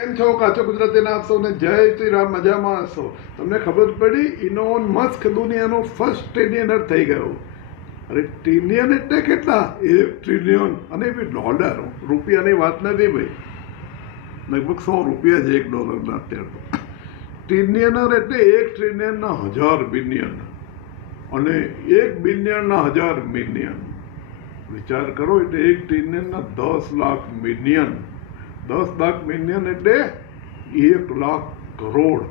કેમ છો કાચો ગુજરાતીના આપ સૌને જય શ્રી રામ, મજામાં હશો? તમને ખબર પડી ઇલોન મસ્ક દુનિયાનો ફર્સ્ટ ટ્રિલિયનર થઈ ગયો. અરે ટ્રિલિયન એટલે કેટલા? 1 ટ્રિલિયન અને બી ડોલર, રૂપિયાની વાત નથી ભાઈ. લગભગ 100 રૂપિયા છે $1 અત્યારે તો. ટ્રિલિયનર એટલે 1 ટ્રિલિયનના 1000 બિલિયન અને 1 બિલિયનના 1000 મિલિયન. વિચાર કરો, એટલે 1 ટ્રિલિયનના 10 લાખ મિલિયન. 10 લાખ મિલિયન એટલે 1 લાખ કરોડ.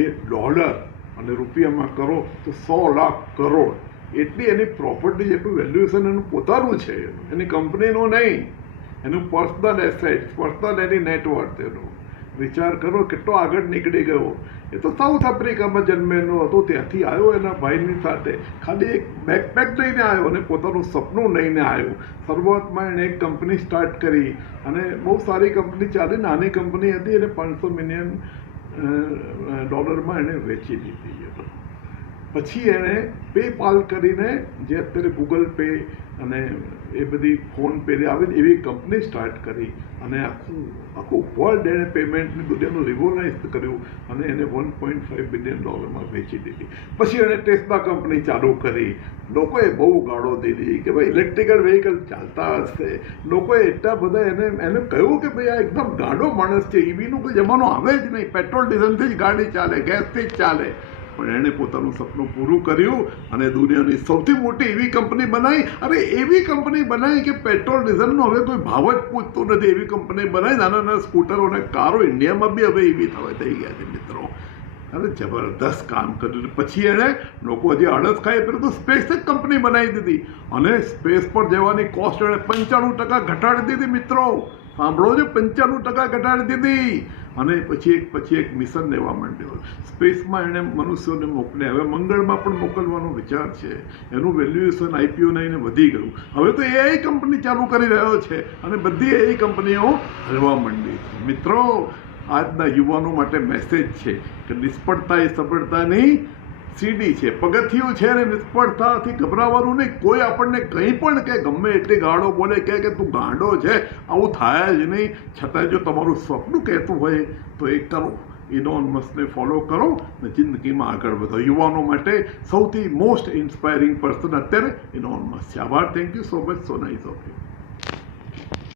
$1 અને રૂપિયામાં કરો તો 100 લાખ કરોડ. એટલી એની પ્રોપર્ટી, એટલું વેલ્યુએશન એનું પોતાનું છે, એની કંપનીનું નહીં, એનું પર્સનલ એસેટ, પર્સનલ એની નેટવર્થ. એનું વિચાર કરો કેટલો આગળ નીકળી ગયો. એ તો સાઉથ આફ્રિકામાં જન્મેલો હતો, ત્યાંથી આવ્યો એના ભાઈની સાથે, ખાલી એક બેકપેક લઈને આવ્યો અને પોતાનું સપનું લઈને આવ્યો. શરૂઆતમાં એણે એક કંપની સ્ટાર્ટ કરી અને બહુ સારી કંપની ચાલી, નાની કંપની હતી, એને $500 મિલિયન એણે વેચી દીધી. પછી એણે પેપાલ કરીને, જે અત્યારે ગૂગલ પે અને એ બધી ફોન પે આવે એવી કંપની સ્ટાર્ટ કરી અને આખું વર્લ્ડ એણે પેમેન્ટની દુનિયાનું રિવોલ્યુશનાઇઝ કર્યું અને એને $1.5 બિલિયન વેચી દીધી. પછી એણે ટેસ્લા કંપની ચાલુ કરી. લોકોએ બહુ ગાળો દીધી કે ભાઈ ઇલેક્ટ્રિકલ વ્હીકલ ચાલતા હશે. લોકોએ એટલા બધા એને કહ્યું કે ભાઈ આ એકદમ ગાંડો માણસ છે, ઈવીનો કોઈ જમાનો આવે જ નહીં, પેટ્રોલ ડીઝલથી જ ગાડી ચાલે, ગેસથી જ ચાલે. પણ એણે પોતાનું સપનું પૂરું કર્યું અને દુનિયાની સૌથી મોટી એવી કંપની બનાવી. અરે એવી કંપની બનાવી કે પેટ્રોલ ડીઝલનો હવે કોઈ ભાવ જ પૂછતું નથી. એવી કંપની બનાવી, નાના નાના સ્કૂટરો અને કારો ઇન્ડિયામાં બી હવે એવી થઈ ગયા છે મિત્રો. અરે જબરદસ્ત કામ કર્યું. પછી એણે લોકો જે આળસ ખાય પેલું તો સ્પેસ જ કંપની બનાવી દીધી અને સ્પેસ પર જવાની કોસ્ટ એણે 95% ઘટાડી દીધી મિત્રો. સાંભળો છો, 95% ઘટાડી દીધી. અને પછી એક મિશન લેવા માંડ્યો. સ્પેસમાં એણે મનુષ્યોને મોકલ્યા. હવે મંગળમાં પણ મોકલવાનો વિચાર છે. એનું વેલ્યુએશન IPO લઈને વધી ગયું. હવે તો AI કંપની ચાલુ કરી રહ્યો છે અને બધી AI કંપનીઓ હલવા માંડી છે. મિત્રો, આજના યુવાનો માટે મેસેજ છે કે નિષ્ફળતા એ સફળતાની સીડી છે, પગથિયું છે. અને નિષ્ફળતાથી ગભરાવાનું નહીં. કોઈ આપણને કંઈ પણ કે ગમે એટલી ગાળો બોલે કે તું ગાંડો છે, આવું થાય જ નહીં. છતાં જો તમારું સપનું કહેતું હોય તો એ કરો. ઇલોન મસ્કને ફોલો કરો ને જિંદગીમાં આગળ વધો. યુવાનો માટે સૌથી મોસ્ટ ઇન્સ્પાયરિંગ પર્સન અત્યારે ઇલોન મસ્ક છે. આભાર. Thank you so much. So nice of you.